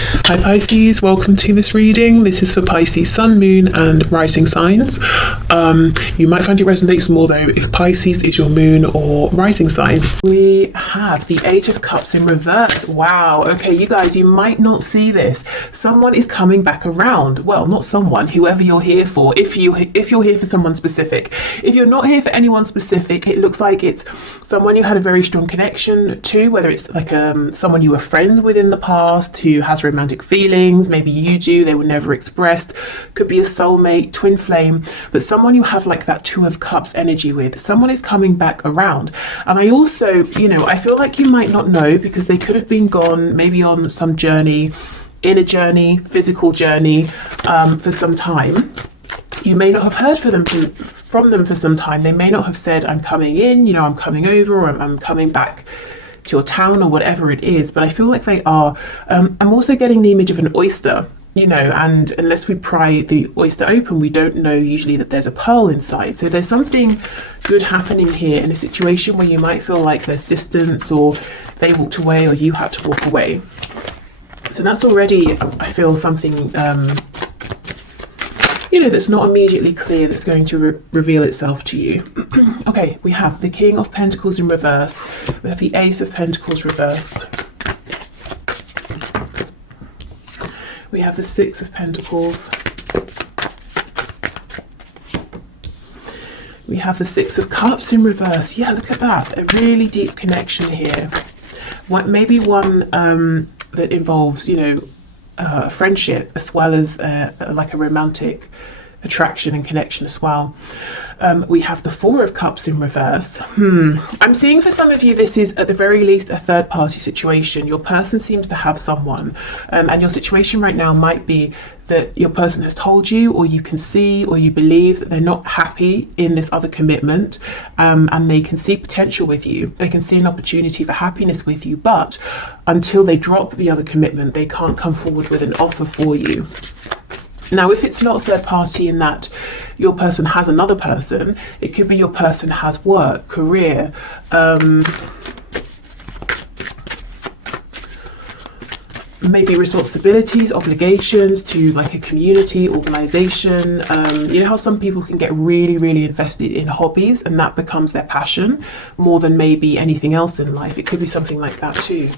Hi Pisces, welcome to this reading. This is for Pisces Sun, Moon and Rising signs. You might find it resonates more though if Pisces is your moon or rising sign. We have the Eight of Cups in reverse. Wow, okay, you guys, you might not see this. Someone is coming back around. Well, not someone, whoever you're here for. If you're here for someone specific. If you're not here for anyone specific, it looks like it's someone you had a very strong connection to, whether it's like someone you were friends with in the past who has romantic feelings, maybe you do, they were never expressed, could be a soulmate, twin flame, but someone you have like that Two of Cups energy with, someone is coming back around. And I also, I feel like you might not know because they could have been gone maybe on some journey, inner journey, physical journey, for some time. You may not have heard from them for some time. They may not have said, I'm coming in, I'm coming over, or I'm coming back to your town, or whatever it is, but I feel like they are. I'm also getting the image of an oyster, and unless we pry the oyster open, we don't know usually that there's a pearl inside. So there's something good happening here in a situation where you might feel like there's distance, or they walked away, or you had to walk away. So that's already, I feel, something that's not immediately clear that's going to reveal itself to you. Okay, we have the King of Pentacles in reverse. We have the Ace of Pentacles reversed. We have the Six of Pentacles. We have the Six of Cups in reverse. Yeah, look at that. A really deep connection here. Maybe one that involves, a friendship as well as like a romantic attraction and connection as well. We have the Four of Cups in reverse. I'm seeing for some of you this is at the very least a third party situation. Your person seems to have someone, and your situation right now might be that your person has told you, or you can see, or you believe that they're not happy in this other commitment, and they can see potential with you. They can see an opportunity for happiness with you, but until they drop the other commitment, they can't come forward with an offer for you. Now, if it's not a third party in that your person has another person, it could be your person has work, career, maybe responsibilities, obligations to like a community, organization. You know how some people can get really, really invested in hobbies and that becomes their passion more than maybe anything else in life. It could be something like that too.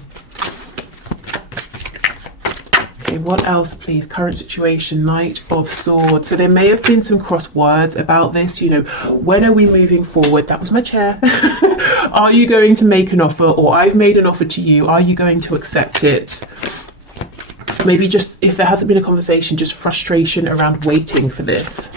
Okay, what else, please? Current situation, Knight of Swords. So there may have been some cross words about this. When are we moving forward? That was my chair. Are you going to make an offer, or I've made an offer to you? Are you going to accept it? Maybe just, if there hasn't been a conversation, just frustration around waiting for this.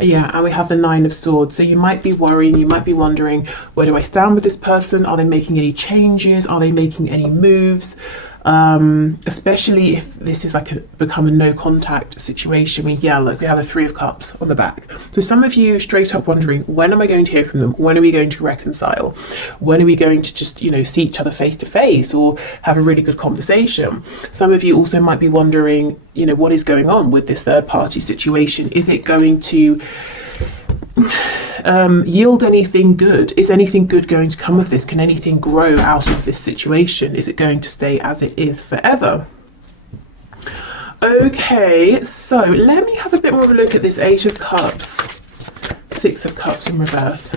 Yeah, and we have the Nine of Swords. So you might be worrying, you might be wondering, where do I stand with this person? Are they making any changes? Are they making any moves? Especially if this is like become a no contact situation. Look, we have a Three of Cups on the back. So some of you straight up wondering, when am I going to hear from them? When are we going to reconcile? When are we going to just, see each other face to face or have a really good conversation? Some of you also might be wondering, what is going on with this third party situation? Is it going to yield anything good? Is anything good going to come of this? Can anything grow out of this situation? Is it going to stay as it is forever? Okay, so let me have a bit more of a look at this Eight of Cups, Six of Cups in reverse.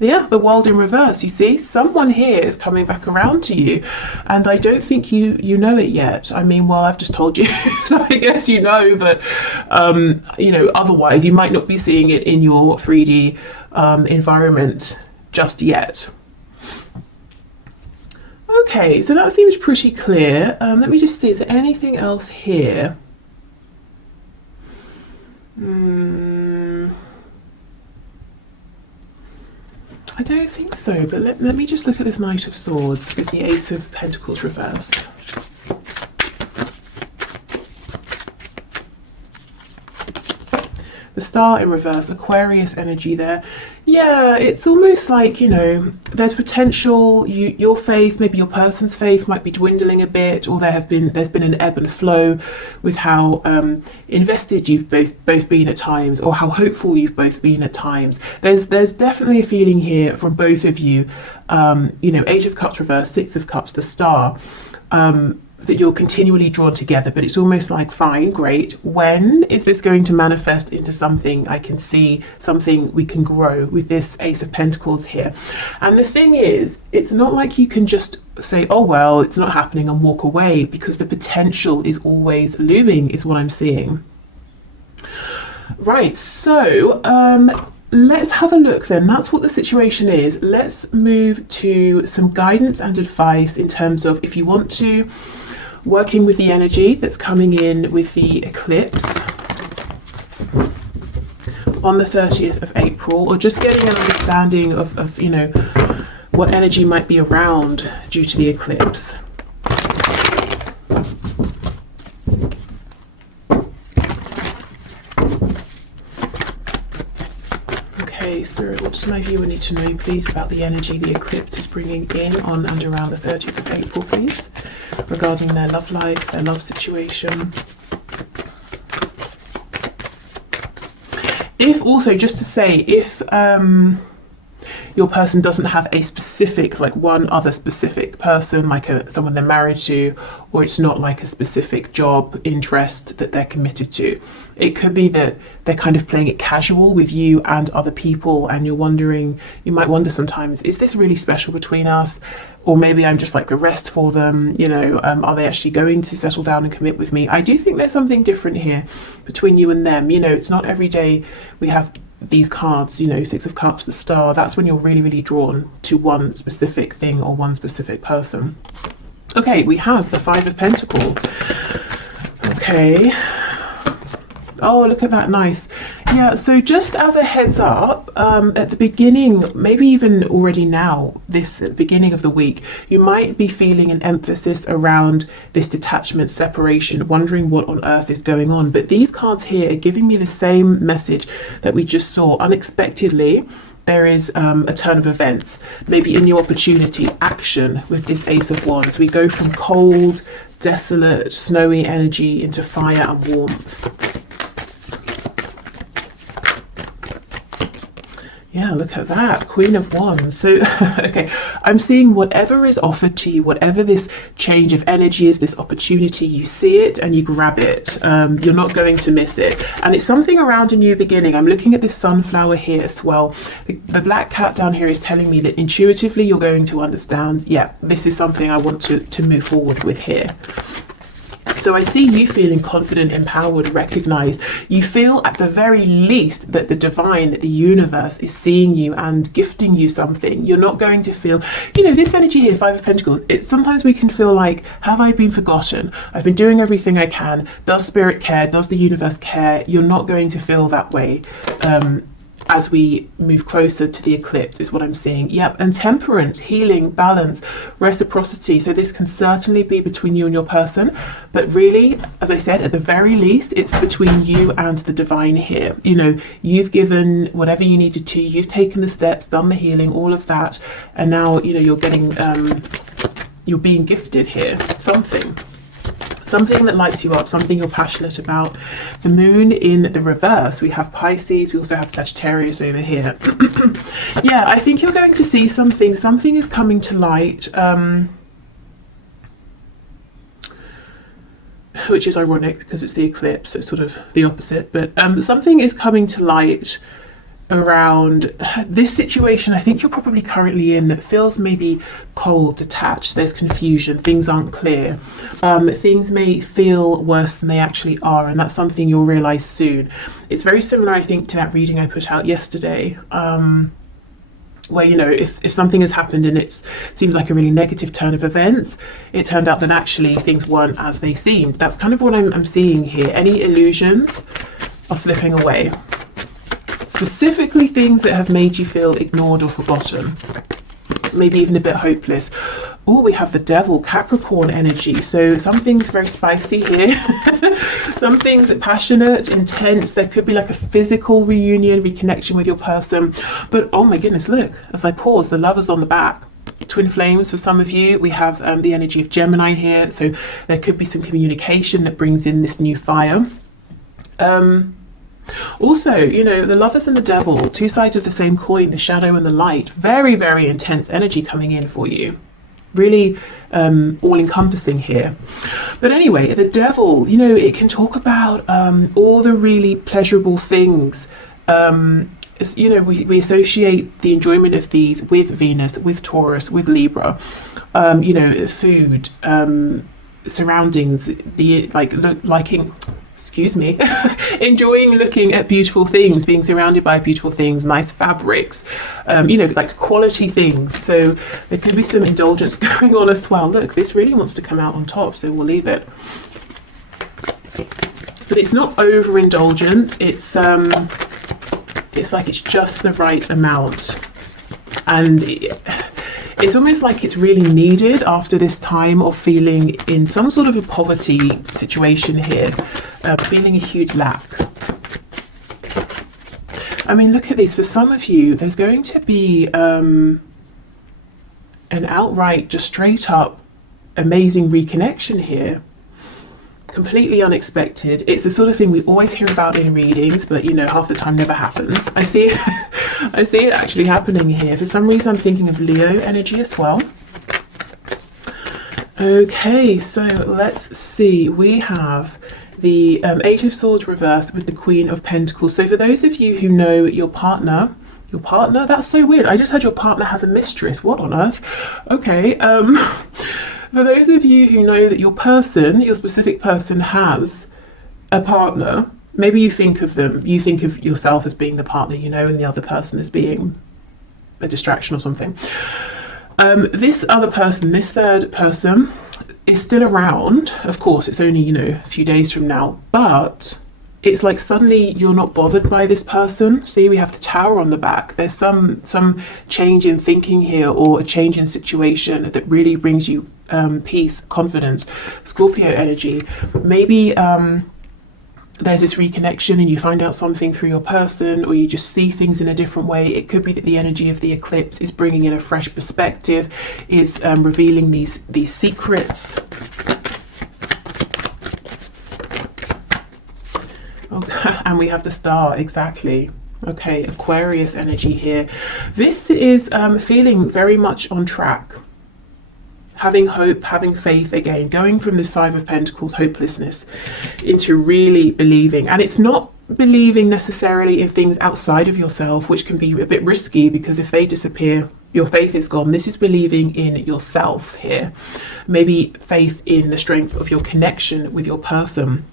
Yeah, the World in reverse. You see, someone here is coming back around to you, and I don't think you know it yet. I've just told you, so I guess you know, but otherwise you might not be seeing it in your 3D environment just yet. Okay, so that seems pretty clear. Let me just see, is there anything else here? I don't think so, but let me just look at this Knight of Swords with the Ace of Pentacles reversed. The Star in reverse, Aquarius energy there. Yeah, it's almost like, you know, there's potential, your faith, maybe your person's faith might be dwindling a bit, or there's been an ebb and flow with how invested you've both been at times, or how hopeful you've both been at times. There's definitely a feeling here from both of you, you know, Eight of Cups reverse, Six of Cups, the Star, that you're continually drawn together, but it's almost like, fine, great, when is this going to manifest into something I can see, something we can grow, with this Ace of Pentacles here? And the thing is, it's not like you can just say, oh well, it's not happening, and walk away, because the potential is always looming, is what I'm seeing. Right, so let's have a look then. That's what the situation is. Let's move to some guidance and advice in terms of, if you want to, working with the energy that's coming in with the eclipse on the 30th of April, or just getting an understanding of you know, what energy might be around due to the eclipse. Spirit, what does my viewer need to know, please, about the energy the eclipse is bringing in on and around the 30th of April, please, regarding their love life, their love situation? If also, just to say, if your person doesn't have a specific, like one other specific person, like someone they're married to, or it's not like a specific job interest that they're committed to. It could be that they're kind of playing it casual with you and other people, and you're wondering, you might wonder sometimes, is this really special between us? Or maybe I'm just like the rest for them, you know, are they actually going to settle down and commit with me? I do think there's something different here between you and them. You know, it's not every day we have these cards, you know, Six of Cups, the Star. That's when you're really, really drawn to one specific thing or one specific person. Okay, we have the Five of Pentacles. Okay. Oh, look at that, nice. Yeah, so just as a heads up, at the beginning, maybe even already now, this beginning of the week, you might be feeling an emphasis around this detachment, separation, wondering what on earth is going on. But these cards here are giving me the same message that we just saw. Unexpectedly, there is a turn of events, maybe in your opportunity, action with this Ace of Wands. We go from cold, desolate, snowy energy into fire and warmth. Yeah, look at that, Queen of Wands. So, okay, I'm seeing whatever is offered to you, whatever this change of energy is, this opportunity, you see it and you grab it. You're not going to miss it. And it's something around a new beginning. I'm looking at this sunflower here as well. The black cat down here is telling me that intuitively you're going to understand, yeah, this is something I want to move forward with here. So I see you feeling confident, empowered, recognized. You feel at the very least that the divine, that the universe is seeing you and gifting you something. You're not going to feel, you know, this energy here, Five of Pentacles, sometimes we can feel like, have I been forgotten? I've been doing everything I can. Does spirit care? Does the universe care? You're not going to feel that way. As we move closer to the eclipse is what I'm seeing. Yep, and temperance, healing, balance, reciprocity. So this can certainly be between you and your person, but really, as I said, at the very least, it's between you and the divine here. You know, you've given whatever you needed to, you've taken the steps, done the healing, all of that, and now, you know, you're getting, you're being gifted here, something that lights you up, something you're passionate about. The moon in the reverse, we have Pisces, we also have Sagittarius over here. Yeah, I think you're going to see something is coming to light, which is ironic because it's the eclipse, it's sort of the opposite, but something is coming to light around this situation I think you're probably currently in that feels maybe cold, detached, there's confusion, things aren't clear, things may feel worse than they actually are, and that's something you'll realize soon. It's very similar, I think, to that reading I put out yesterday, where, you know, if something has happened and it seems like a really negative turn of events, it turned out that actually things weren't as they seemed. That's kind of what I'm seeing here. Any illusions are slipping away. Specifically things that have made you feel ignored or forgotten, maybe even a bit hopeless. Oh, we have the devil, Capricorn energy. So something's very spicy here. Something's passionate, intense. There could be like a physical reunion, reconnection with your person. But oh my goodness, look, as I pause, the Lovers on the back. Twin flames for some of you. We have the energy of Gemini here. So there could be some communication that brings in this new fire. Also, you know, the Lovers and the devil, two sides of the same coin, the shadow and the light. Very, very intense energy coming in for you. Really all-encompassing here. But anyway, the devil, you know, it can talk about all the really pleasurable things. You know, we associate the enjoyment of these with Venus, with Taurus, with Libra. You know, food, surroundings, the liking, excuse me, enjoying looking at beautiful things, being surrounded by beautiful things, nice fabrics, you know, like quality things. So there could be some indulgence going on as well. Look, this really wants to come out on top, so we'll leave it. But it's not overindulgence. It's like it's just the right amount, and it's almost like it's really needed after this time of feeling in some sort of a poverty situation here, feeling a huge lack. I mean, look at this. For some of you, there's going to be an outright, just straight up amazing reconnection here. Completely unexpected. It's the sort of thing we always hear about in readings, but you know, half the time never happens. I see it actually happening here. For some reason I'm thinking of Leo energy as well. Okay, so let's see. We have the Eight of Swords reversed with the Queen of Pentacles. So for those of you who know your partner, that's so weird. I just heard your partner has a mistress. What on earth? Okay. For those of you who know that your person, your specific person, has a partner, maybe you think of yourself as being the partner, you know, and the other person as being a distraction or something. This other person, this third person, is still around. Of course, it's only, you know, a few days from now, but it's like suddenly you're not bothered by this person. See, we have the Tower on the back. There's some change in thinking here, or a change in situation that really brings you peace, confidence. Scorpio energy. Maybe there's this reconnection and you find out something through your person, or you just see things in a different way. It could be that the energy of the eclipse is bringing in a fresh perspective, is revealing these secrets. Okay, and we have the Star, exactly. Okay, Aquarius energy here. This is feeling very much on track. Having hope, having faith again, going from this Five of Pentacles, hopelessness, into really believing. And it's not believing necessarily in things outside of yourself, which can be a bit risky, because if they disappear, your faith is gone. This is believing in yourself here. Maybe faith in the strength of your connection with your person.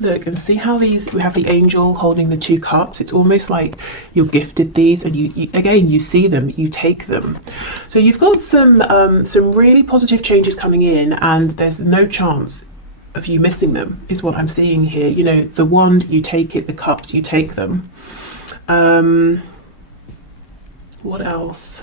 Look and see how we have the angel holding the two cups. It's almost like you're gifted these, and you again, you see them, you take them. So you've got some really positive changes coming in, and there's no chance of you missing them, is what I'm seeing here. You know, the wand, you take it, the cups, you take them. What else?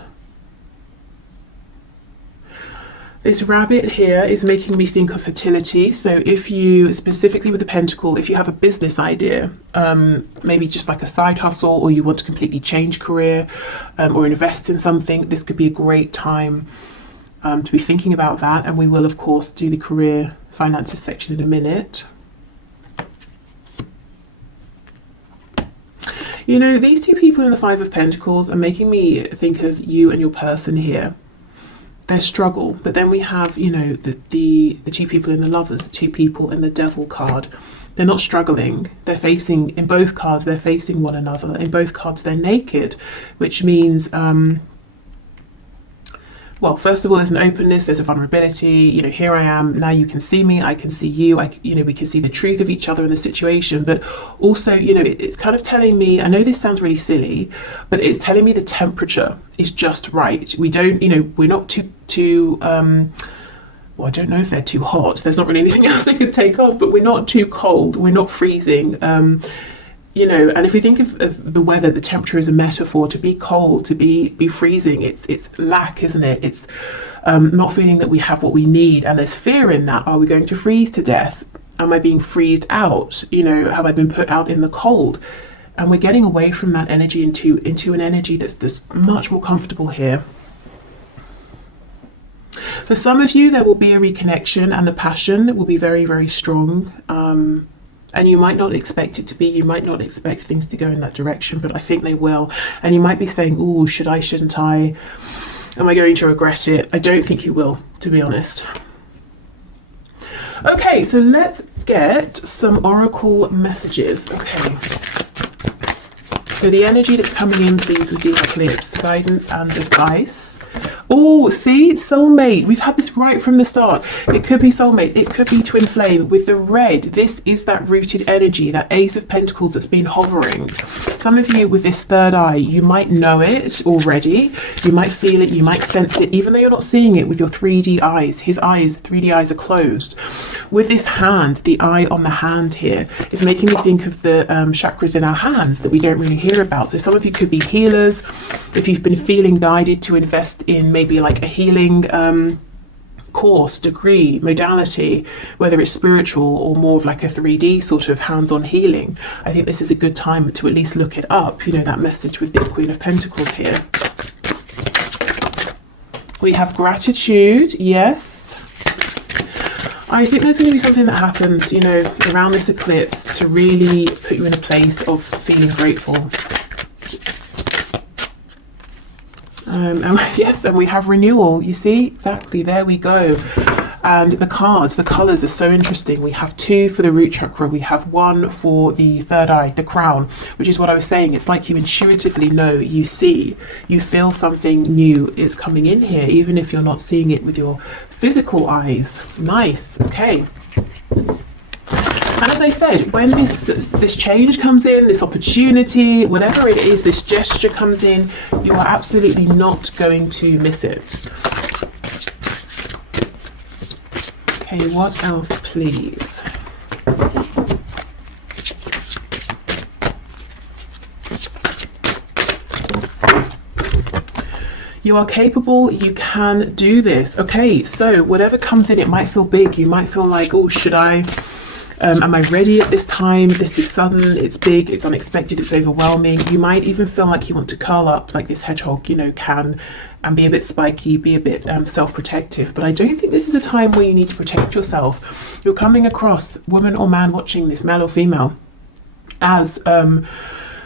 This rabbit here is making me think of fertility. So if you, specifically with the pentacle, if you have a business idea, maybe just like a side hustle, or you want to completely change career, or invest in something, this could be a great time to be thinking about that. And we will, of course, do the career finances section in a minute. You know, these two people in the Five of Pentacles are making me think of you and your person here. Their struggle, but then we have, you know, the two people in the Lovers, the two people in the Devil card. They're not struggling. They're facing, in both cards, they're facing one another. In both cards, they're naked, which means, well, first of all, there's an openness, there's a vulnerability. You know, here I am, now you can see me, I can see you, you know, we can see the truth of each other in the situation. But also, you know, it's kind of telling me, I know this sounds really silly, but it's telling me the temperature is just right. We don't, you know, we're not too well, I don't know if they're too hot. There's not really anything else they could take off, but we're not too cold, we're not freezing. You know, and if we think of the weather, the temperature as a metaphor, to be cold, to be freezing, it's lack, isn't it? It's not feeling that we have what we need, and there's fear in that. Are we going to freeze to death? Am I being freezed out? You know, have I been put out in the cold? And we're getting away from that energy into an energy that's much more comfortable here. For some of you, there will be a reconnection, and the passion will be very, very strong. And you might not expect it to be, you might not expect things to go in that direction, but I think they will. And you might be saying, oh, should I, shouldn't I? Am I going to regret it? I don't think you will, to be honest. Okay, so let's get some oracle messages. Okay. So the energy that's coming in, please, with the eclipse, guidance and advice. Oh, see, soulmate. We've had this right from the start. It could be soulmate. It could be twin flame. With the red, this is that rooted energy, that Ace of Pentacles that's been hovering. Some of you with this third eye, you might know it already. You might feel it. You might sense it, even though you're not seeing it with your 3D eyes. His eyes, 3D eyes, are closed. With this hand, the eye on the hand here is making me think of the chakras in our hands that we don't really hear about. So some of you could be healers. If you've been feeling guided to invest in maybe like a healing course, degree, modality, whether it's spiritual or more of like a 3D sort of hands-on healing, I think this is a good time to at least look it up. You know, that message with this Queen of Pentacles here. We have gratitude, yes. I think there's going to be something that happens, you know, around this eclipse to really put you in a place of feeling grateful. And yes, and we have renewal. You see, exactly, there we go. And the cards, the colors are so interesting. We have 2 for the root chakra. We have 1 for the third eye, the crown, which is what I was saying. It's like you intuitively know, you see, you feel something new is coming in here, even if you're not seeing it with your physical eyes. Nice. Okay. And as I said, when this change comes in, this opportunity, whatever it is, this gesture comes in, you are absolutely not going to miss it. Okay, what else, please? You are capable, you can do this. Okay, so whatever comes in, it might feel big. You might feel like, oh, should I? Am I ready at this time? This is sudden, it's big, it's unexpected, it's overwhelming. You might even feel like you want to curl up like this hedgehog, you know, can, and be a bit spiky, be a bit self-protective. But I don't think this is a time where you need to protect yourself. You're coming across, woman or man watching this, male or female, as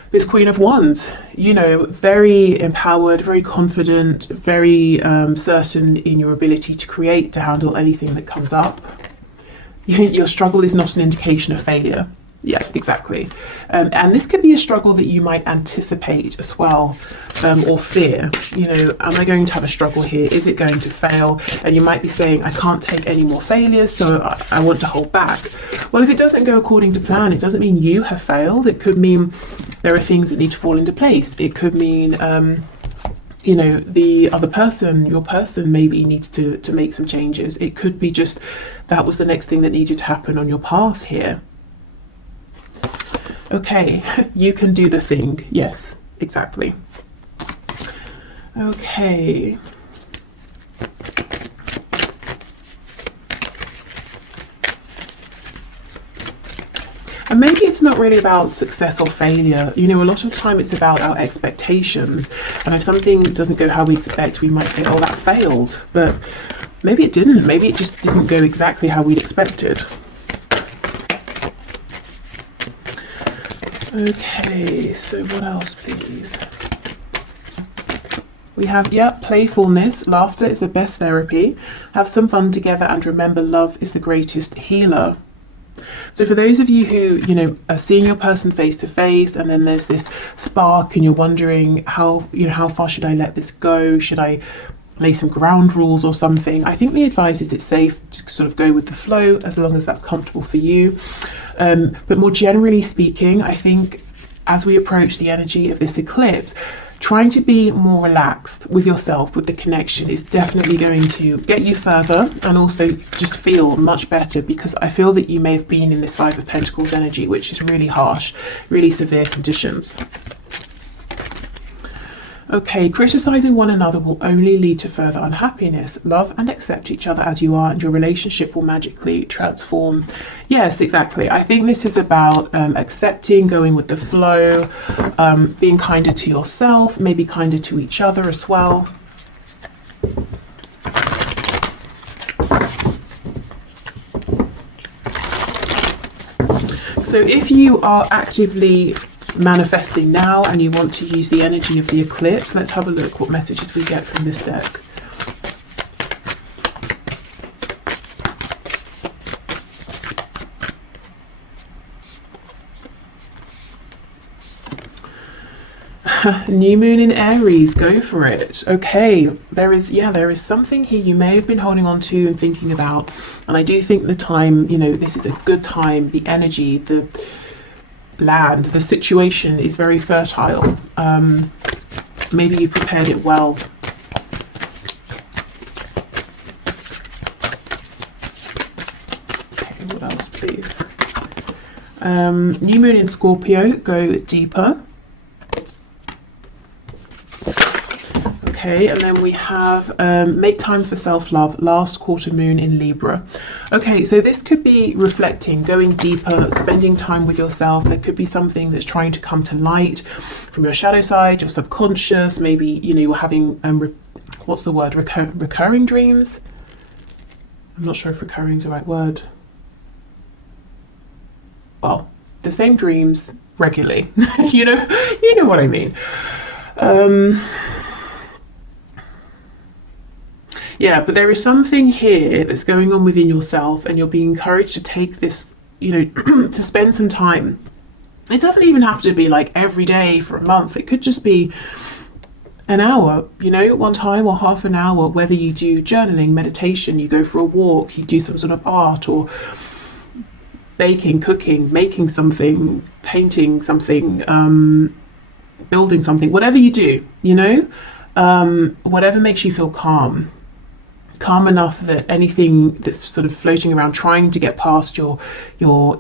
this Queen of Wands, you know, very empowered, very confident, very certain in your ability to create, to handle anything that comes up. Your struggle is not an indication of failure. Yeah, exactly. And this could be a struggle that you might anticipate as well, or fear. You know, am I going to have a struggle here? Is it going to fail? And you might be saying, I can't take any more failures, so I want to hold back. Well, if it doesn't go according to plan, it doesn't mean you have failed. It could mean there are things that need to fall into place. It could mean, you know, the other person, your person maybe needs to make some changes. It could be just that was the next thing that needed to happen on your path here. Okay, you can do the thing. Yes, exactly. Okay. And maybe it's not really about success or failure. You know, a lot of the time it's about our expectations. And if something doesn't go how we expect, we might say, oh, that failed. But maybe it didn't. Maybe it just didn't go exactly how we'd expected. Okay, so what else, please? We have, playfulness. Laughter is the best therapy. Have some fun together, and remember, love is the greatest healer. So for those of you who, you know, are seeing your person face to face, and then there's this spark and you're wondering how far should I let this go? Should I lay some ground rules or something? I think the advice is it's safe to sort of go with the flow as long as that's comfortable for you. But more generally speaking, I think as we approach the energy of this eclipse, trying to be more relaxed with yourself, with the connection, is definitely going to get you further and also just feel much better, because I feel that you may have been in this Five of Pentacles energy, which is really harsh, really severe conditions. Okay, criticizing one another will only lead to further unhappiness. Love and accept each other as you are, and your relationship will magically transform. Yes, exactly. I think this is about accepting, going with the flow, being kinder to yourself, maybe kinder to each other as well. So if you are actively manifesting now and you want to use the energy of the eclipse, let's have a look what messages we get from this deck. New moon in Aries, go for it. Okay, there is something here you may have been holding on to and thinking about, and I do think the time, this is a good time. The energy, the land, the situation is very fertile. Maybe you've prepared it well. Okay, what else, please? New moon in Scorpio, go deeper. Okay, and then we have make time for self-love, last quarter moon in Libra. Okay, so this could be reflecting, going deeper, spending time with yourself. There could be something that's trying to come to light from your shadow side, your subconscious. Maybe, you're having, what's the word, recurring dreams? I'm not sure if recurring is the right word. Well, the same dreams regularly. you know what I mean. Yeah, but there is something here that's going on within yourself, and you're being encouraged to take this, to spend some time. It doesn't even have to be like every day for a month. It could just be an hour, one time, or half an hour, whether you do journaling, meditation, you go for a walk, you do some sort of art, or baking, cooking, making something, painting something, building something, whatever you do, whatever makes you feel calm enough that anything that's sort of floating around trying to get past your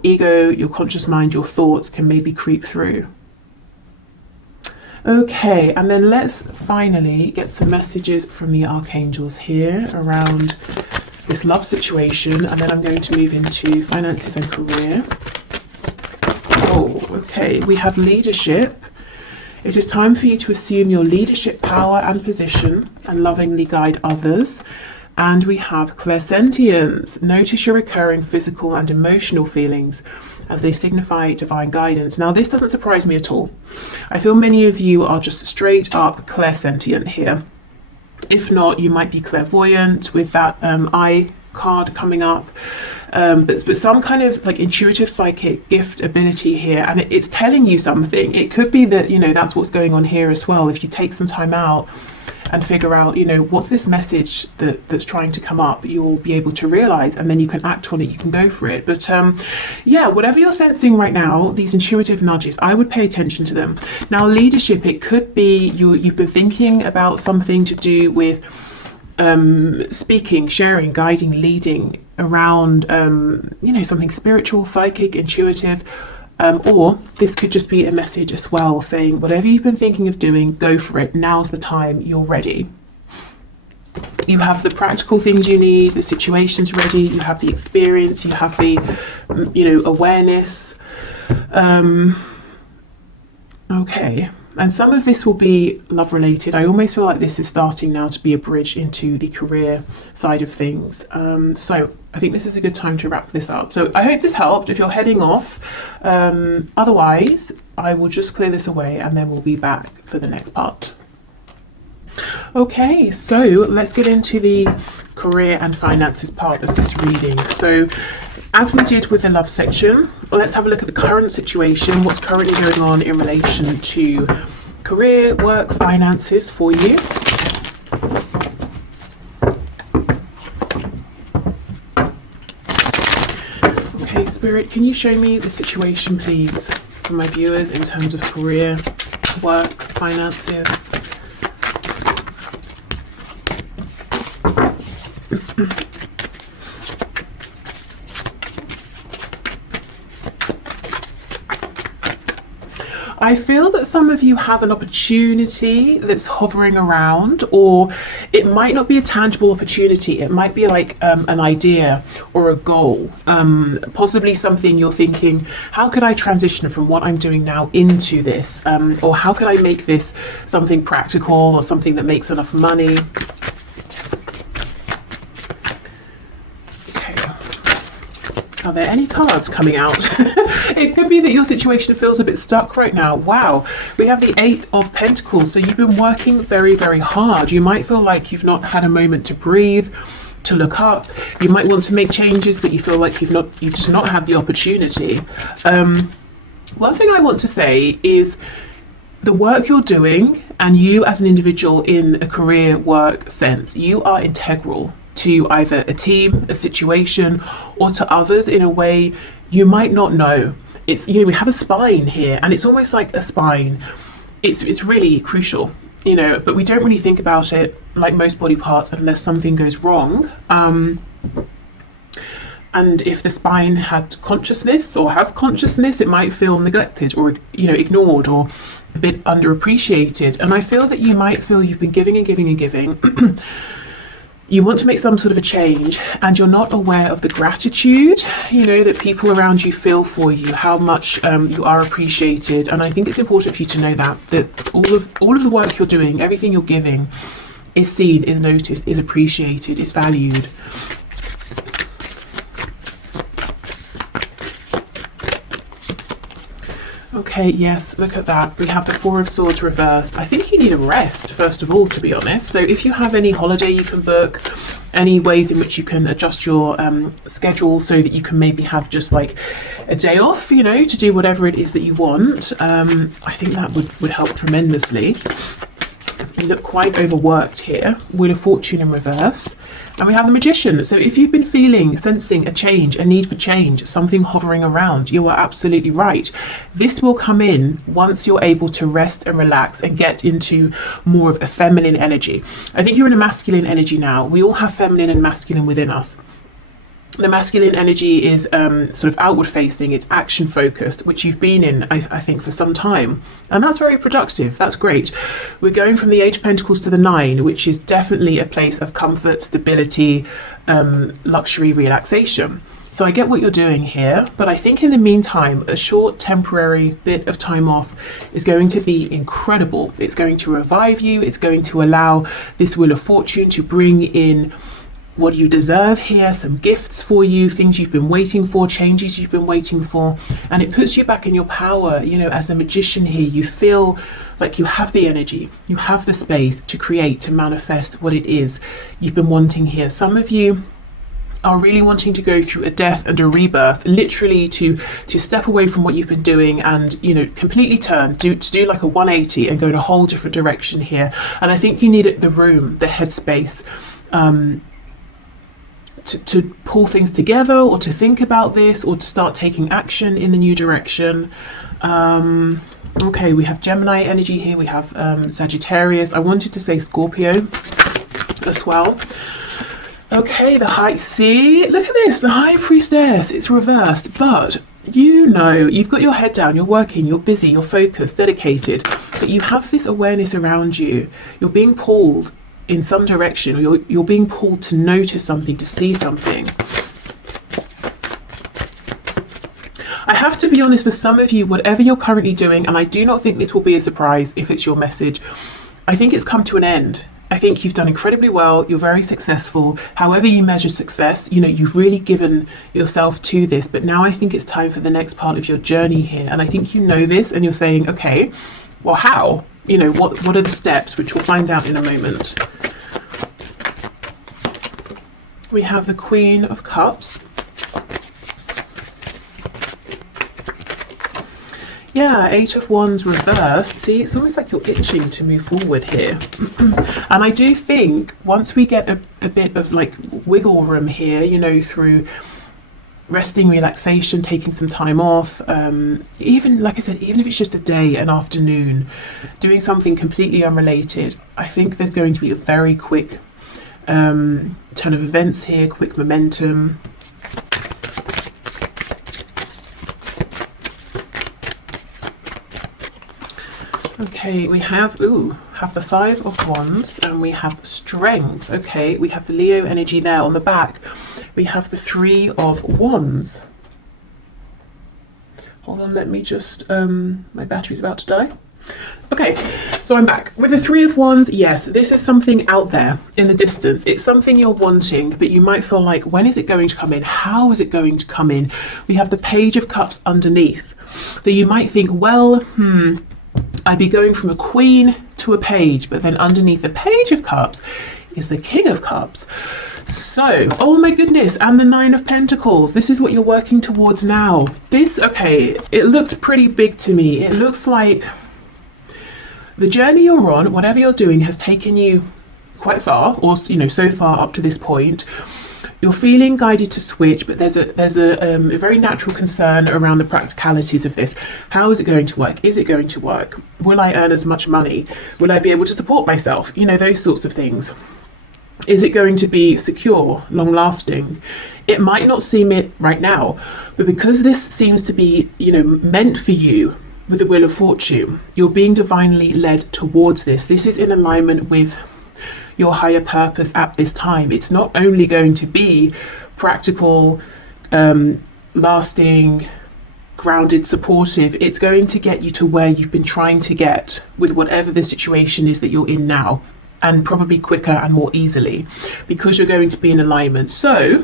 ego, your conscious mind, your thoughts can maybe creep through. Okay, and then let's finally get some messages from the archangels here around this love situation, and then I'm going to move into finances and career. Oh, okay, we have leadership. It is time for you to assume your leadership power and position and lovingly guide others. And we have clairsentience. Notice your recurring physical and emotional feelings as they signify divine guidance. Now, this doesn't surprise me at all. I feel many of you are just straight up clairsentient here. If not, you might be clairvoyant with that eye card coming up. But some kind of like intuitive psychic gift ability here, and it's telling you something. It could be that, that's what's going on here as well. If you take some time out and figure out, what's this message that's trying to come up, you'll be able to realize, and then you can act on it, you can go for it. But yeah, whatever you're sensing right now, these intuitive nudges, I would pay attention to them. Now, leadership, it could be you've been thinking about something to do with speaking, sharing, guiding, leading around, something spiritual, psychic, intuitive, or this could just be a message as well saying, whatever you've been thinking of doing, go for it. Now's the time, you're ready. You have the practical things you need, the situation's ready, you have the experience, you have the, awareness. Okay. And some of this will be love related. I almost feel like this is starting now to be a bridge into the career side of things. So I think this is a good time to wrap this up. So I hope this helped if you're heading off. Otherwise, I will just clear this away and then we'll be back for the next part. Okay, so let's get into the career and finances part of this reading. So as we did with the love section, let's have a look at the current situation, what's currently going on in relation to career, work, finances for you. Okay, Spirit, can you show me the situation, please, for my viewers in terms of career work, finances. I feel that some of you have an opportunity that's hovering around, or it might not be a tangible opportunity. It might be like an idea or a goal, possibly something you're thinking, how could I transition from what I'm doing now into this? Or how could I make this something practical or something that makes enough money? Are there any cards coming out? It could be that your situation feels a bit stuck right now. Wow, we have the 8 of Pentacles. So you've been working very, very hard. You might feel like you've not had a moment to breathe, to look up. You might want to make changes, but you feel like you've just not had the opportunity. One thing I want to say is the work you're doing, and you as an individual in a career work sense, you are integral to either a team, a situation, or to others in a way you might not know. It's, you know, we have a spine here, and it's almost like a spine. It's really crucial, you know, but we don't really think about it like most body parts unless something goes wrong. And if the spine had consciousness or has consciousness, it might feel neglected or, you know, ignored or a bit underappreciated. And I feel that you might feel you've been giving and giving and giving. You want to make some sort of a change, and you're not aware of the gratitude, you know, that people around you feel for you, how much you are appreciated. And I think it's important for you to know that all of the work you're doing, everything you're giving, is seen, is noticed, is appreciated, is valued. Okay, yes, look at that. We have the 4 of Swords reversed. I think you need a rest, first of all, to be honest. So if you have any holiday you can book, any ways in which you can adjust your schedule so that you can maybe have just like a day off, you know, to do whatever it is that you want, I think that would help tremendously. You look quite overworked here. Wheel of Fortune in reverse. And we have the Magician. So if you've been sensing a change, a need for change, something hovering around, you are absolutely right. This will come in once you're able to rest and relax and get into more of a feminine energy. I think you're in a masculine energy now. We all have feminine and masculine within us. The masculine energy is sort of outward facing, it's action focused, which you've been in, I think, for some time. And that's very productive, that's great. We're going from the 8 of Pentacles to the 9, which is definitely a place of comfort, stability, luxury, relaxation. So I get what you're doing here, but I think in the meantime, a short temporary bit of time off is going to be incredible. It's going to revive you, it's going to allow this Wheel of Fortune to bring in what you deserve here, some gifts for you, things you've been waiting for, changes you've been waiting for, and it puts you back in your power. You know, as the Magician here, you feel like you have the energy, you have the space to create, to manifest what it is you've been wanting here. Some of you are really wanting to go through a death and a rebirth, literally to step away from what you've been doing and, you know, completely turn, to do like a 180 and go in a whole different direction here. And I think you need the room, the headspace, to pull things together, or to think about this, or to start taking action in the new direction. Okay, we have Gemini energy here, we have Sagittarius. I wanted to say Scorpio as well. Okay, the High Sea. Look at this, the High Priestess. It's reversed, but you know, you've got your head down, you're working, you're busy, you're focused, dedicated, but you have this awareness around you. You're being pulled in some direction, or you're being pulled to notice something, to see something. I have to be honest, with some of you, whatever you're currently doing, and I do not think this will be a surprise if it's your message, I think it's come to an end. I think you've done incredibly well, you're very successful. However you measure success, you know, you've really given yourself to this, but now I think it's time for the next part of your journey here. And I think you know this, and you're saying, okay, well, how? You know, what are the steps, which we'll find out in a moment. We have the Queen of Cups. Yeah, 8 of Wands reversed. See, it's almost like you're itching to move forward here. And I do think once we get a bit of like wiggle room here, you know, through resting, relaxation, taking some time off, even like I said, even if it's just a day, an afternoon, doing something completely unrelated. I think there's going to be a very quick turn of events here, quick momentum. Okay, we have the Five of Wands, and we have Strength. Okay, we have the Leo energy there on the back. We have the Three of Wands. Hold on, let me just, my battery's about to die. Okay, so I'm back. With the Three of Wands, yes, this is something out there in the distance. It's something you're wanting, but you might feel like, when is it going to come in? How is it going to come in? We have the Page of Cups underneath. So you might think, well, I'd be going from a queen to a page, but then underneath the Page of Cups is the King of Cups. So, oh my goodness, and the Nine of Pentacles. This is what you're working towards now. This, okay, it looks pretty big to me. It looks like the journey you're on, whatever you're doing, has taken you quite far, or so far up to this point. You're feeling guided to switch, but there's a very natural concern around the practicalities of this. How is it going to work? Is it going to work? Will I earn as much money? Will I be able to support myself? Those sorts of things. Is it going to be secure, long lasting? It might not seem it right now, but because this seems to be, meant for you with the Wheel of Fortune, you're being divinely led towards this. This is in alignment with your higher purpose at this time. It's not only going to be practical, lasting, grounded, supportive. It's going to get you to where you've been trying to get with whatever the situation is that you're in now, and probably quicker and more easily, because you're going to be in alignment. So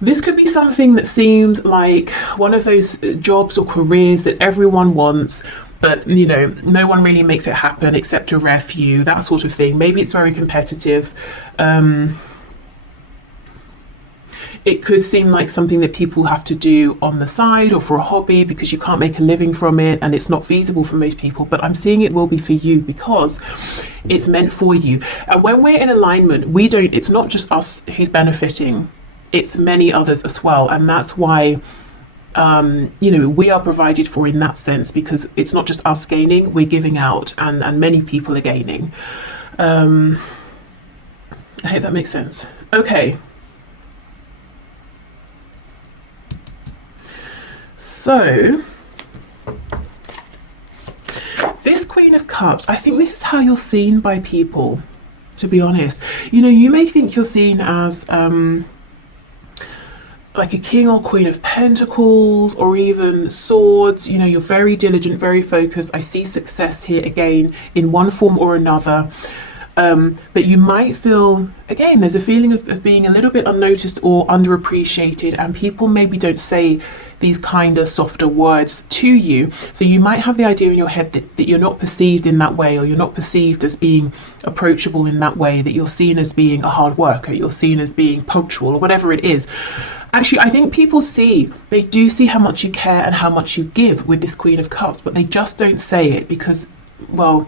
this could be something that seems like one of those jobs or careers that everyone wants, but no one really makes it happen except a rare few, that sort of thing. Maybe it's very competitive. It could seem like something that people have to do on the side or for a hobby because you can't make a living from it and it's not feasible for most people, but I'm seeing it will be for you because it's meant for you. And when we're in alignment, it's not just us who's benefiting, it's many others as well. And that's why we are provided for in that sense, because it's not just us gaining, we're giving out, and many people are gaining. I hope that makes sense. Okay. So, this Queen of Cups, I think this is how you're seen by people, to be honest. You may think you're seen as like a king or queen of pentacles, or even swords. You're very diligent, very focused. I see success here again in one form or another. But you might feel, again, there's a feeling of being a little bit unnoticed or underappreciated, and people maybe don't say these kinder, softer words to you. So you might have the idea in your head that you're not perceived in that way, or you're not perceived as being approachable in that way, that you're seen as being a hard worker, you're seen as being punctual, or whatever it is. Actually, I think people they do see how much you care and how much you give with this Queen of Cups, but they just don't say it because, well,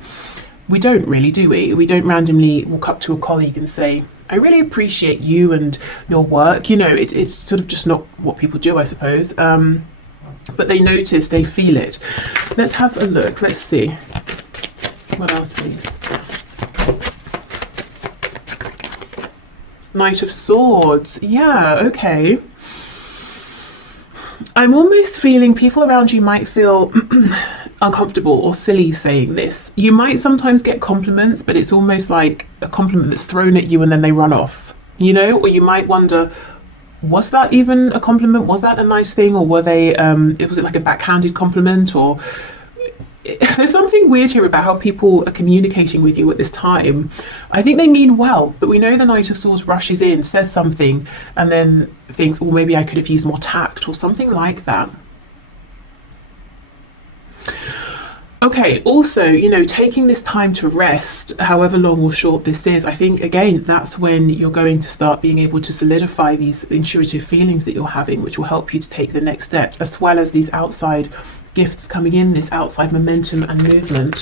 we don't really, do we? We don't randomly walk up to a colleague and say, I really appreciate you and your work. It's sort of just not what people do, I suppose. But they notice, they feel it. Let's have a look. Let's see. What else, please? Knight of Swords. Yeah, okay. I'm almost feeling people around you might feel uncomfortable or silly saying this. You might sometimes get compliments, but it's almost like a compliment that's thrown at you and then they run off, or you might wonder, was that even a compliment? Was that a nice thing? Or was it like a backhanded compliment? Or there's something weird here about how people are communicating with you at this time. I think they mean well, but we know the Knight of Swords rushes in, says something, and then thinks, oh, maybe I could have used more tact or something like that. Okay, also, taking this time to rest, however long or short this is, I think, again, that's when you're going to start being able to solidify these intuitive feelings that you're having, which will help you to take the next steps, as well as these outside gifts coming in, this outside momentum and movement.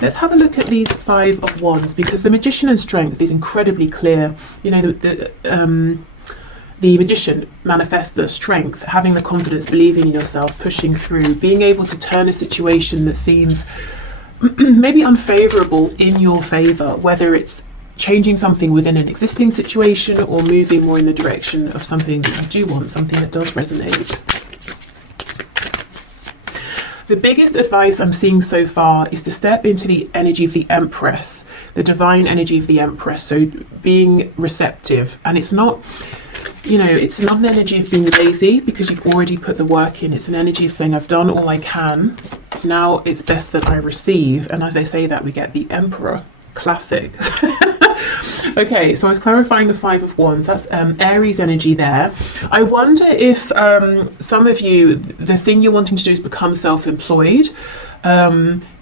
Let's have a look at these Five of Wands, because the Magician and Strength is incredibly clear. The Magician, manifestor, strength, having the confidence, believing in yourself, pushing through, being able to turn a situation that seems maybe unfavorable in your favor, whether it's changing something within an existing situation or moving more in the direction of something that you do want, something that does resonate. The biggest advice I'm seeing so far is to step into the energy of the Empress, the divine energy of the Empress. So being receptive, and it's not, it's not an energy of being lazy because you've already put the work in. It's an energy of saying, I've done all I can. Now it's best that I receive. And as I say that, we get the Emperor. Classic. Okay, so I was clarifying the Five of Wands. That's Aries energy there. I wonder if some of you, the thing you're wanting to do is become self-employed.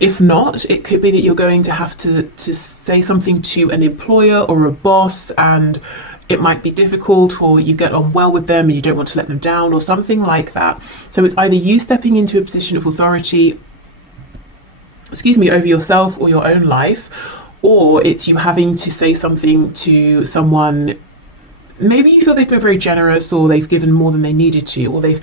If not, it could be that you're going to have to say something to an employer or a boss, and it might be difficult, or you get on well with them and you don't want to let them down, or something like that. So it's either you stepping into a position of authority, over yourself or your own life, or it's you having to say something to someone. Maybe you feel they've been very generous, or they've given more than they needed to, or they've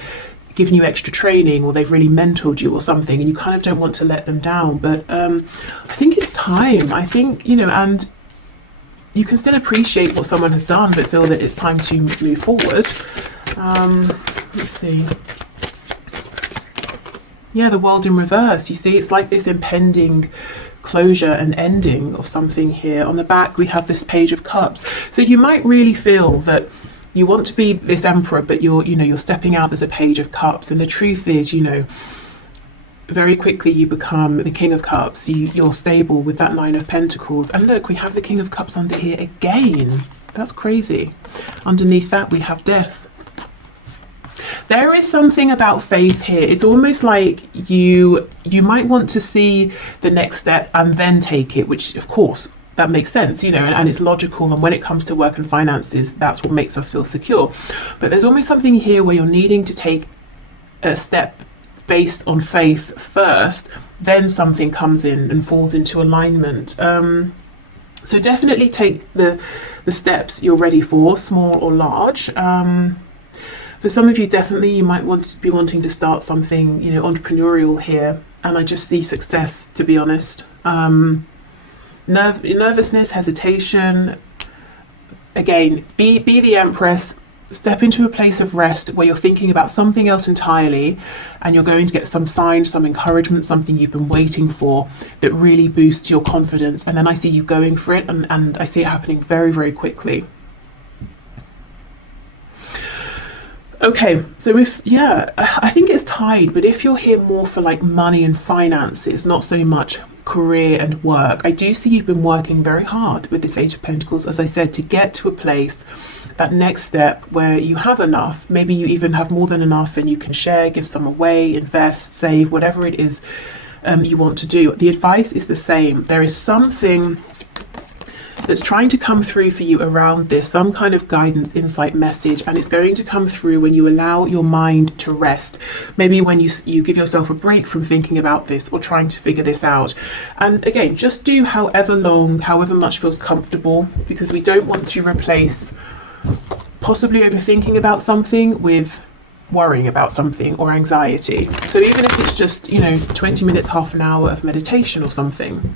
given you extra training, or they've really mentored you or something, and you kind of don't want to let them down. But I think it's time. I think, and you can still appreciate what someone has done, but feel that it's time to move forward. Let's see. Yeah, the World in reverse. You see, it's like this impending closure and ending of something here. On the back, we have this Page of Cups. So you might really feel that you want to be this Emperor, but you're stepping out as a Page of Cups. And the truth is, very quickly you become the King of Cups. You're stable with that Nine of Pentacles. And look, we have the King of Cups under here again. That's crazy. Underneath that, we have Death. There is something about faith here. It's almost like you might want to see the next step and then take it, which of course that makes sense, and it's logical. And when it comes to work and finances, that's what makes us feel secure. But there's almost something here where you're needing to take a step based on faith first, then something comes in and falls into alignment. So definitely take the steps you're ready for, small or large. For some of you, definitely you might want to be wanting to start something, entrepreneurial here. And I just see success, to be honest. Nervousness, hesitation. Again, be the Empress. Step into a place of rest where you're thinking about something else entirely, and you're going to get some signs, some encouragement, something you've been waiting for that really boosts your confidence. And then I see you going for it, and I see it happening very, very quickly. Okay, so I think it's tied, but if you're here more for like money and finances, not so much career and work, I do see you've been working very hard with this Eight of Pentacles, as I said, to get to a place, that next step where you have enough. Maybe you even have more than enough and you can share, give some away, invest, save, whatever it is you want to do. The advice is the same. There is something that's trying to come through for you around this, some kind of guidance, insight, message, and it's going to come through when you allow your mind to rest. Maybe when you give yourself a break from thinking about this or trying to figure this out. And again, just do however long, however much feels comfortable, because we don't want to replace possibly overthinking about something with worrying about something or anxiety. So even if it's just 20 minutes, half an hour of meditation or something.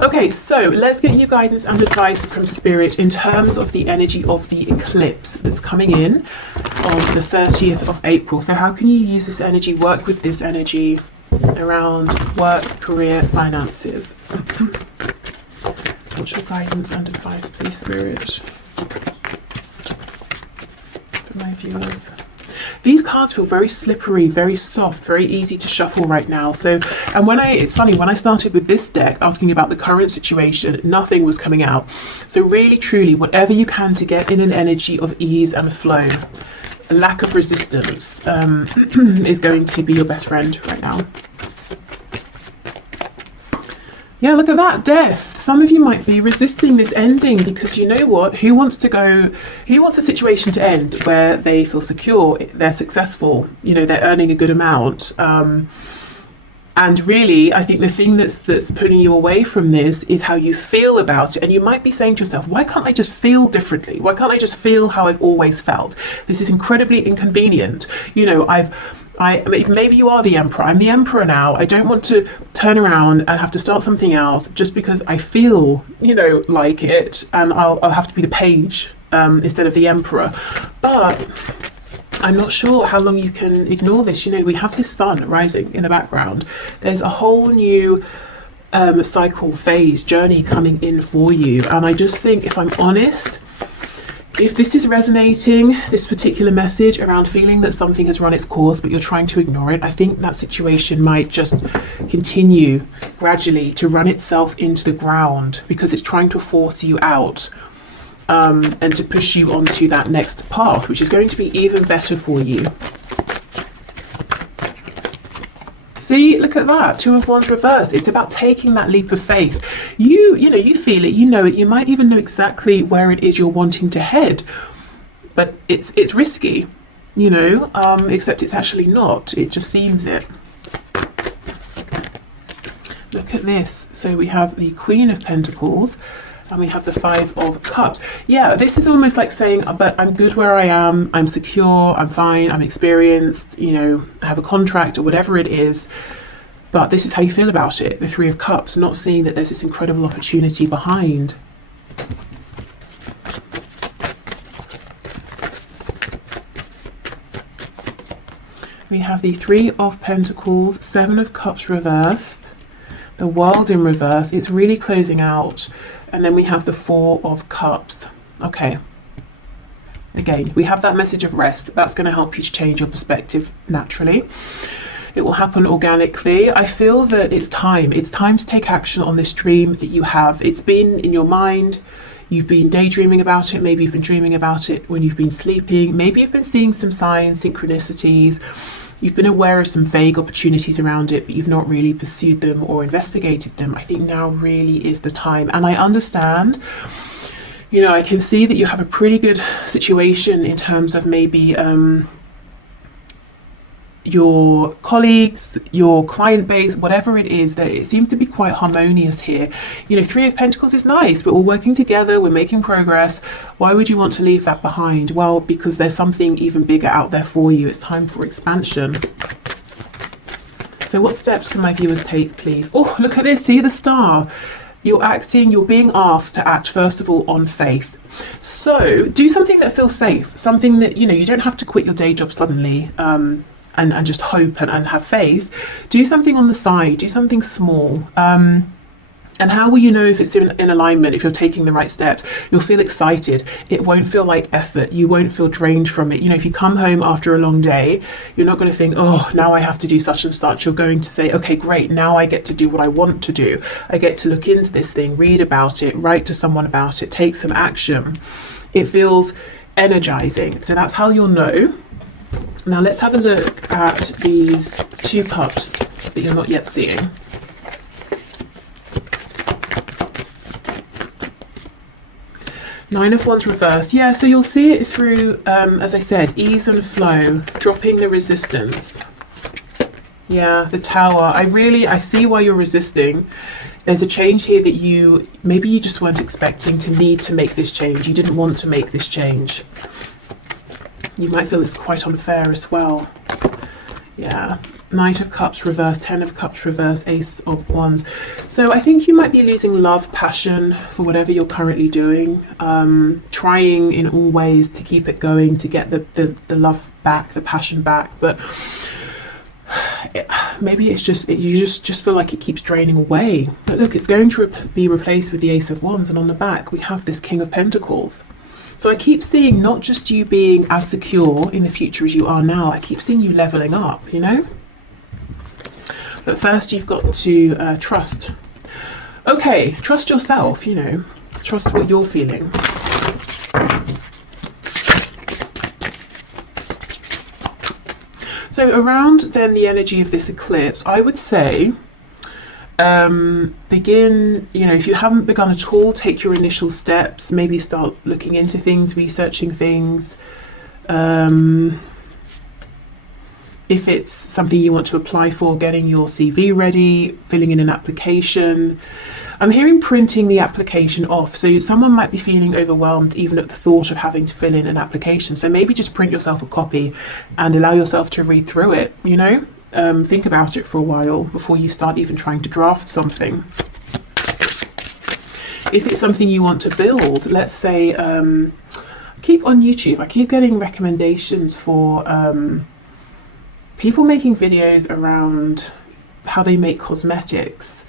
Okay, so let's get you guidance and advice from Spirit in terms of the energy of the eclipse that's coming in on the 30th of April. So how can you use this energy, work with this energy around work, career, finances? What's your guidance and advice, please, Spirit, for my viewers? These cards feel very slippery, very soft, very easy to shuffle right now. So, and it's funny, when I started with this deck asking about the current situation, nothing was coming out. So really, truly, whatever you can to get in an energy of ease and flow, a lack of resistance is going to be your best friend right now. Yeah, look at that, Death. Some of you might be resisting this ending because you know what? Who wants a situation to end where they feel secure, they're successful, they're earning a good amount, And really, I think the thing that's pulling you away from this is how you feel about it. And you might be saying to yourself, why can't I just feel differently? Why can't I just feel how I've always felt? This is incredibly inconvenient. You know, maybe you are the emperor. I'm the emperor now. I don't want to turn around and have to start something else just because I feel, you know, like it, and I'll have to be the page instead of the emperor. But I'm not sure how long you can ignore this. You know, we have this sun rising in the background. There's a whole new cycle, phase, journey coming in for you. And I just think, if I'm honest, if this is resonating, this particular message around feeling that something has run its course but you're trying to ignore it, I think that situation might just continue gradually to run itself into the ground because it's trying to force you out. And to push you onto that next path, which is going to be even better for you. See, look at that, Two of Wands reversed. It's about taking that leap of faith. You know, you feel it, you know it, you might even know exactly where it is you're wanting to head, but it's risky, you know, except it's actually not. It just seems it. Look at this. So we have the Queen of Pentacles, and we have the Five of Cups. Yeah, this is almost like saying, but I'm good where I am, I'm secure, I'm fine, I'm experienced, you know, I have a contract or whatever it is, but this is how you feel about it, the Three of Cups, not seeing that there's this incredible opportunity behind. We have the Three of Pentacles, Seven of Cups reversed, the World in reverse. It's really closing out. And then we have the Four of Cups. Okay. Again, we have that message of rest. That's going to help you to change your perspective naturally. It will happen organically. I feel that it's time. It's time to take action on this dream that you have. It's been in your mind. You've been daydreaming about it. Maybe you've been dreaming about it when you've been sleeping. Maybe you've been seeing some signs, synchronicities. You've been aware of some vague opportunities around it, but you've not really pursued them or investigated them. I think now really is the time. And I understand, you know, I can see that you have a pretty good situation in terms of maybe your colleagues, your client base, whatever it is, that it seems to be quite harmonious here. You know, Three of Pentacles is nice. We're all working together, we're making progress. Why would you want to leave that behind? Well, because there's something even bigger out there for you. It's time for expansion. So what steps can my viewers take, please? Oh, look at this, see the star. You're being asked to act, first of all, on faith. So do something that feels safe, something that, you know, you don't have to quit your day job suddenly, and just hope and have faith. Do something on the side, do something small. And how will you know if it's in alignment, if you're taking the right steps? You'll feel excited. It won't feel like effort. You won't feel drained from it. You know, if you come home after a long day, you're not going to think, oh, now I have to do such and such. You're going to say, okay, great, now I get to do what I want to do. I get to look into this thing, read about it, write to someone about it, take some action. It feels energizing. So that's how you'll know. Now let's have a look at these two cups that you're not yet seeing. Nine of Wands reverse. Yeah, so you'll see it through, as I said, ease and flow, dropping the resistance. Yeah, the Tower. I see why you're resisting. There's a change here that maybe you just weren't expecting to need to make this change. You didn't want to make this change. You might feel it's quite unfair as well. Yeah. Knight of Cups reverse, Ten of Cups reverse, Ace of Wands. So I think you might be losing love, passion for whatever you're currently doing. Trying in all ways to keep it going, to get the love back, the passion back. But maybe it's just, you just feel like it keeps draining away. But look, it's going to be replaced with the Ace of Wands. And on the back, we have this King of Pentacles. So I keep seeing not just you being as secure in the future as you are now, I keep seeing you leveling up, you know? But first you've got to trust. Okay, trust yourself, you know. Trust what you're feeling. So around then the energy of this eclipse, I would say begin, you know, if you haven't begun at all, take your initial steps, maybe start looking into things, researching things, if it's something you want to apply for, getting your CV ready, filling in an application. I'm hearing printing the application off. So someone might be feeling overwhelmed even at the thought of having to fill in an application. So maybe just print yourself a copy and allow yourself to read through it, you know? Think about it for a while before you start even trying to draft something. If it's something you want to build, let's say, keep on YouTube. I keep getting recommendations for people making videos around how they make cosmetics.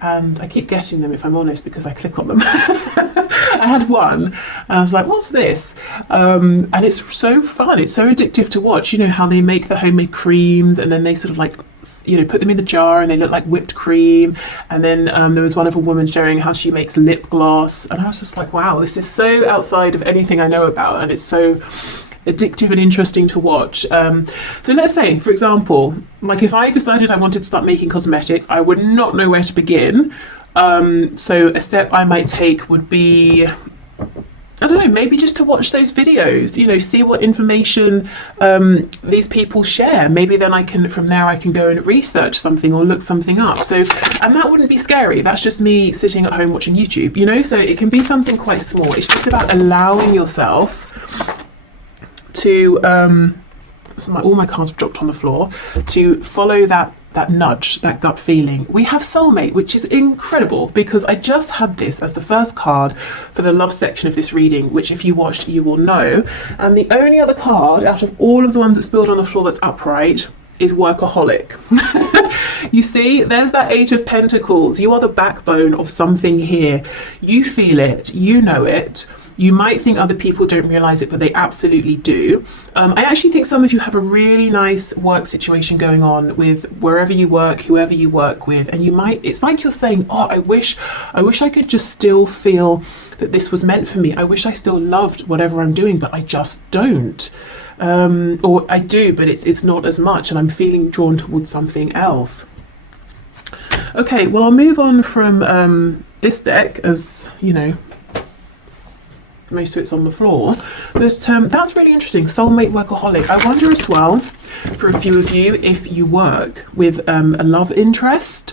And I keep getting them, if I'm honest, because I click on them. I had one and I was like, what's this? And it's so fun, it's so addictive to watch, you know, how they make the homemade creams and then they sort of like, you know, put them in the jar and they look like whipped cream. And then there was one of a woman showing how she makes lip gloss, and I was just like, wow, this is so outside of anything I know about, and it's so addictive and interesting to watch. So let's say, for example, like if I decided I wanted to start making cosmetics, I would not know where to begin. So a step I might take would be, I don't know, maybe just to watch those videos, you know, see what information these people share. Maybe then from there I can go and research something or look something up. So, and that wouldn't be scary. That's just me sitting at home watching YouTube, you know, so it can be something quite small. It's just about allowing yourself to all my cards have dropped on the floor, to follow that nudge, that gut feeling. We have soulmate, which is incredible because I just had this as the first card for the love section of this reading, which if you watched you will know. And the only other card out of all of the ones that spilled on the floor that's upright is workaholic. You see, there's that Eight of Pentacles. You are the backbone of something here. You feel it, you know it. You might think other people don't realize it, but they absolutely do. I actually think some of you have a really nice work situation going on with wherever you work, whoever you work with, and it's like you're saying, oh, I wish I could just still feel that this was meant for me. I wish I still loved whatever I'm doing, but I just don't. Or I do, but it's not as much, and I'm feeling drawn towards something else. Okay, well, I'll move on from this deck, as you know, most of it's on the floor, but that's really interesting. Soulmate, workaholic. I wonder as well, for a few of you, if you work with a love interest,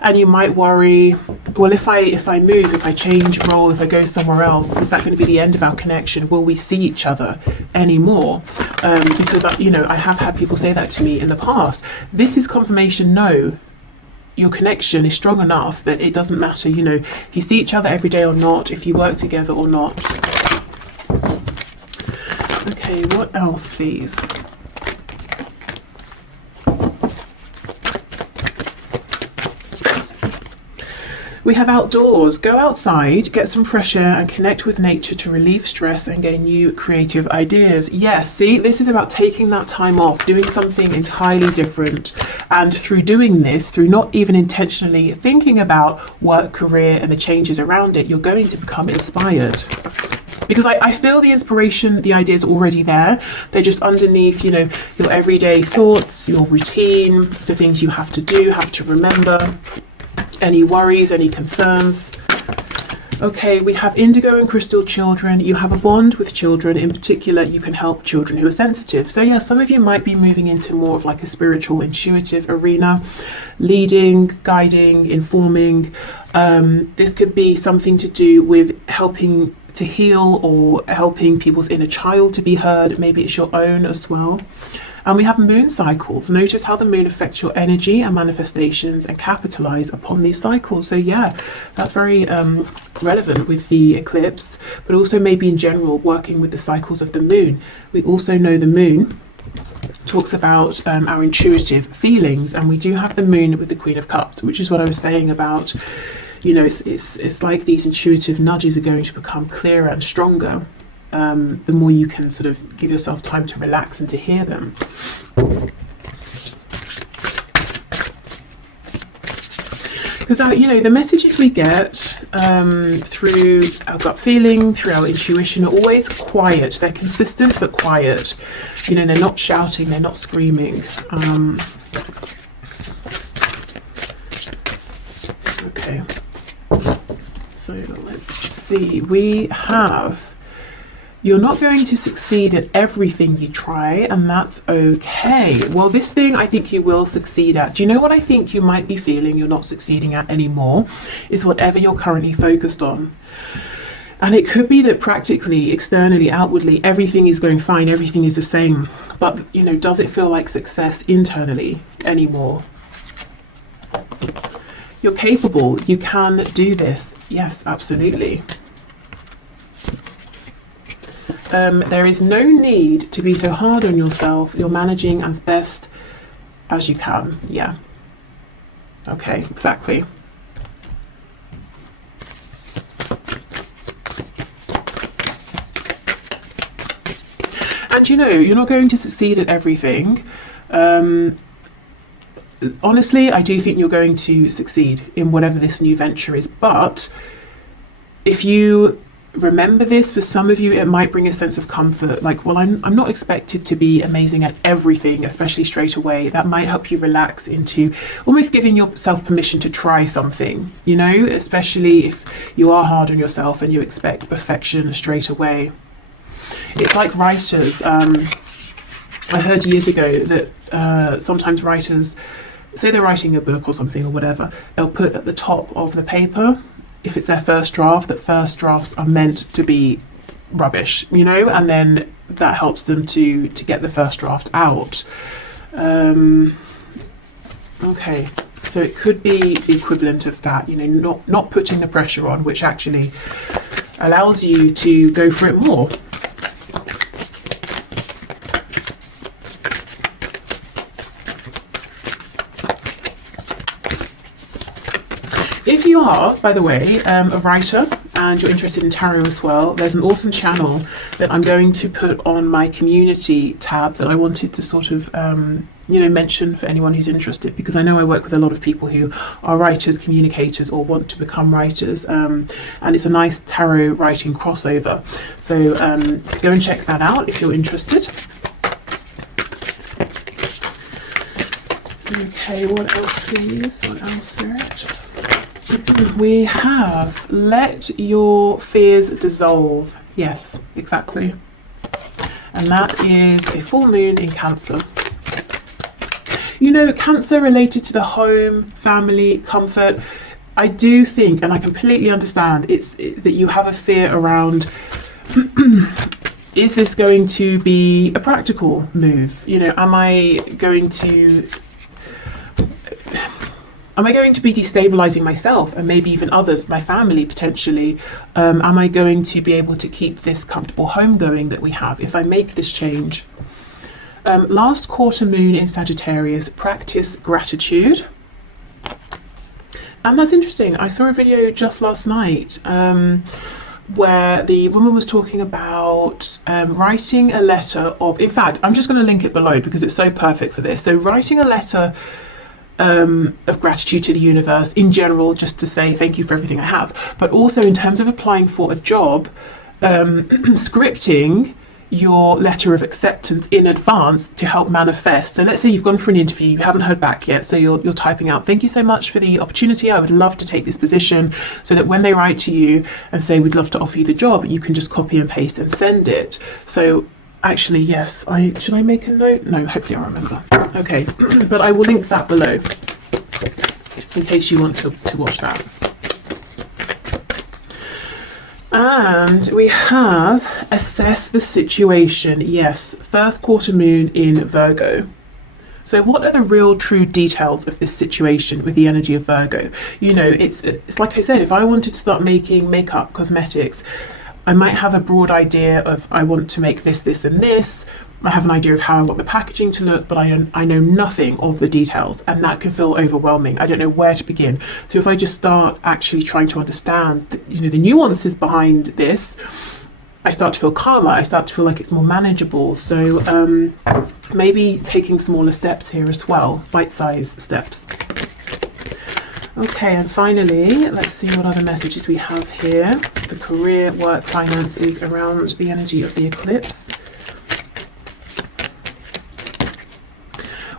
and you might worry, well, if I move, if I change role, if I go somewhere else, is that going to be the end of our connection? Will we see each other anymore? Because you know, I have had people say that to me in the past. This is confirmation. No, your connection is strong enough that it doesn't matter, you know, if you see each other every day or not, if you work together or not. Okay, what else, please? We have outdoors. Go outside, get some fresh air and connect with nature to relieve stress and gain new creative ideas. Yes, see, this is about taking that time off, doing something entirely different. And through doing this, through not even intentionally thinking about work, career and the changes around it, you're going to become inspired. Because I feel the inspiration, the ideas already there. They're just underneath, you know, your everyday thoughts, your routine, the things you have to do, have to remember. Any worries, any concerns. Okay, we have indigo and crystal children. You have a bond with children. In particular, you can help children who are sensitive. So yeah, some of you might be moving into more of like a spiritual, intuitive arena, leading, guiding, informing. This could be something to do with helping to heal or helping people's inner child to be heard. Maybe it's your own as well. And we have moon cycles. Notice how the moon affects your energy and manifestations and capitalize upon these cycles. So yeah, that's very relevant with the eclipse, but also maybe in general working with the cycles of the moon. We also know the moon talks about our intuitive feelings, and we do have the moon with the Queen of Cups, which is what I was saying about, you know, it's like these intuitive nudges are going to become clearer and stronger. The more you can sort of give yourself time to relax and to hear them. Because you know, the messages we get through our gut feeling, through our intuition, are always quiet. They're consistent but quiet. You know, they're not shouting, they're not screaming. Okay, so let's see. We have You're not going to succeed at everything you try, and that's okay. Well, this thing I think you will succeed at. Do you know what I think you might be feeling you're not succeeding at anymore? Is whatever you're currently focused on. And it could be that practically, externally, outwardly, everything is going fine, everything is the same. But, you know, does it feel like success internally anymore? You're capable. You can do this. Yes, absolutely. There is no need to be so hard on yourself. You're managing as best as you can. Yeah. Okay, exactly. And you know, you're not going to succeed at everything. Honestly, I do think you're going to succeed in whatever this new venture is. But if you remember this, for some of you it might bring a sense of comfort, like, well, I'm not expected to be amazing at everything, especially straight away. That might help you relax into almost giving yourself permission to try something, you know, especially if you are hard on yourself and you expect perfection straight away. It's like writers. I heard years ago that sometimes writers, say they're writing a book or something or whatever, they'll put at the top of the paper, if it's their first draft, that first drafts are meant to be rubbish, you know, and then that helps them to get the first draft out. Okay, so it could be the equivalent of that, you know, not putting the pressure on, which actually allows you to go for it more. If you are, by the way, a writer and you're interested in tarot as well, there's an awesome channel that I'm going to put on my community tab that I wanted to sort of, you know, mention for anyone who's interested, because I know I work with a lot of people who are writers, communicators, or want to become writers, and it's a nice tarot writing crossover. So go and check that out if you're interested. Okay, what else please? What else, Spirit? We have let your fears dissolve. Yes, exactly. And that is a full moon in Cancer. You know, Cancer related to the home, family, comfort. I do think, and I completely understand, that you have a fear around is this going to be a practical move? You know, am I going to be destabilizing myself and maybe even others, my family potentially? Am I going to be able to keep this comfortable home going that we have if I make this change? Last quarter moon in Sagittarius, practice gratitude. And that's interesting. I saw a video just last night where the woman was talking about writing a letter of, in fact, I'm just going to link it below because it's so perfect for this. So writing a letter of gratitude to the universe in general, just to say thank you for everything I have, but also in terms of applying for a job, scripting your letter of acceptance in advance to help manifest. So let's say you've gone for an interview, you haven't heard back yet, so you're typing out, thank you so much for the opportunity, I would love to take this position, so that when they write to you and say we'd love to offer you the job, you can just copy and paste and send it. So actually, yes, should I make a note? No, hopefully I remember. Okay, but I will link that below in case you want to watch that. And we have assess the situation. Yes, first quarter moon in Virgo. So what are the real true details of this situation with the energy of Virgo? You know, it's like I said, if I wanted to start making makeup, cosmetics, I might have a broad idea of I want to make this, this and this. I have an idea of how I want the packaging to look, but I know nothing of the details, and that can feel overwhelming. I don't know where to begin. So if I just start actually trying to understand the nuances behind this, I start to feel calmer. I start to feel like it's more manageable. So maybe taking smaller steps here as well, bite-sized steps. Okay, and finally, let's see what other messages we have here. The career, work, finances around the energy of the eclipse.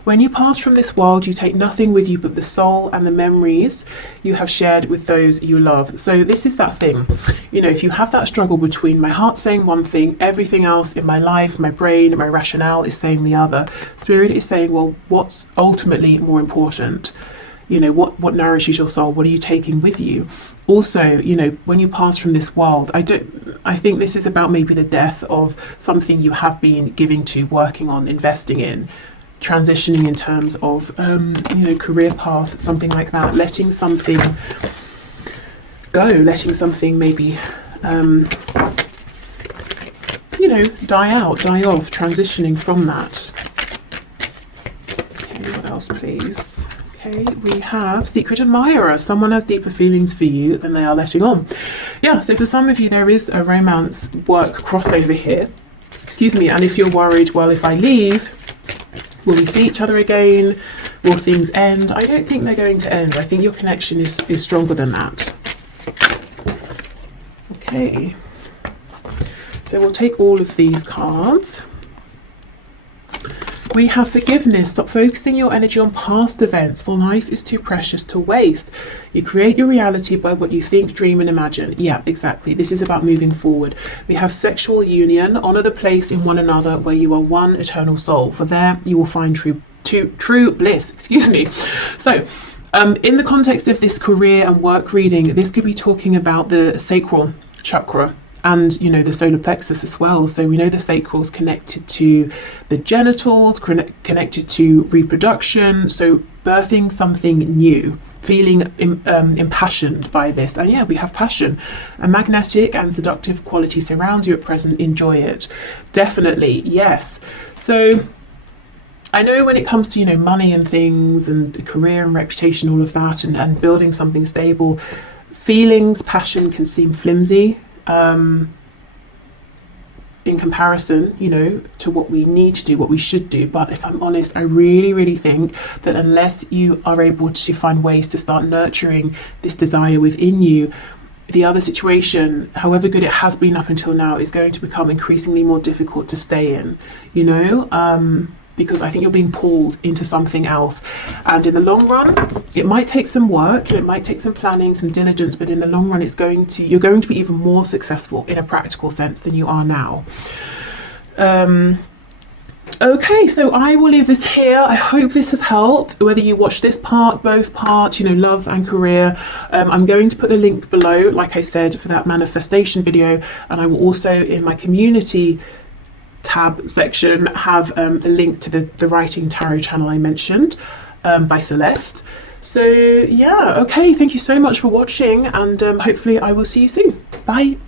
When you pass from this world, you take nothing with you but the soul and the memories you have shared with those you love. So this is that thing, you know, if you have that struggle between my heart saying one thing, everything else in my life, my brain, my rationale is saying the other. Spirit is saying, well, what's ultimately more important? You know, what nourishes your soul? What are you taking with you? Also, you know, when you pass from this world, I think this is about maybe the death of something you have been giving to, working on, investing in, transitioning in terms of, you know, career path, something like that, letting something go, letting something maybe, you know, die out, die off, transitioning from that. Okay, what else, please? Okay, we have Secret Admirer. Someone has deeper feelings for you than they are letting on. Yeah, so for some of you, there is a romance work crossover here. Excuse me, and if you're worried, well, if I leave, will we see each other again? Will things end? I don't think they're going to end. I think your connection is stronger than that. Okay, so we'll take all of these cards. We have Forgiveness. Stop focusing your energy on past events, for life is too precious to waste. You create your reality by what you think, dream and imagine. Yeah, exactly. This is about moving forward. We have Sexual Union. Honor the place in one another where you are one eternal soul, for there you will find true bliss. Excuse me. So in the context of this career and work reading, this could be talking about the sacral chakra and, you know, the solar plexus as well. So we know the sacral is connected to the genitals, connected to reproduction, so birthing something new, feeling impassioned by this. And yeah, we have passion. A magnetic and seductive quality surrounds you at present. Enjoy it. Definitely, yes. So I know when it comes to, you know, money and things and career and reputation, all of that, and building something stable, feelings, passion can seem flimsy in comparison, you know, to what we need to do, what we should do. But if I'm honest, I really think that unless you are able to find ways to start nurturing this desire within you, the other situation, however good it has been up until now, is going to become increasingly more difficult to stay in, you know, because I think you're being pulled into something else. And in the long run, it might take some work, it might take some planning, some diligence, but in the long run, you're going to be even more successful in a practical sense than you are now. Okay, so I will leave this here. I hope this has helped, whether you watch this part, both parts, you know, love and career. I'm going to put the link below, like I said, for that manifestation video, and I will also, in my community tab section, have the link to the writing tarot channel I mentioned by Celeste. So yeah, okay, thank you so much for watching, and hopefully I will see you soon. Bye.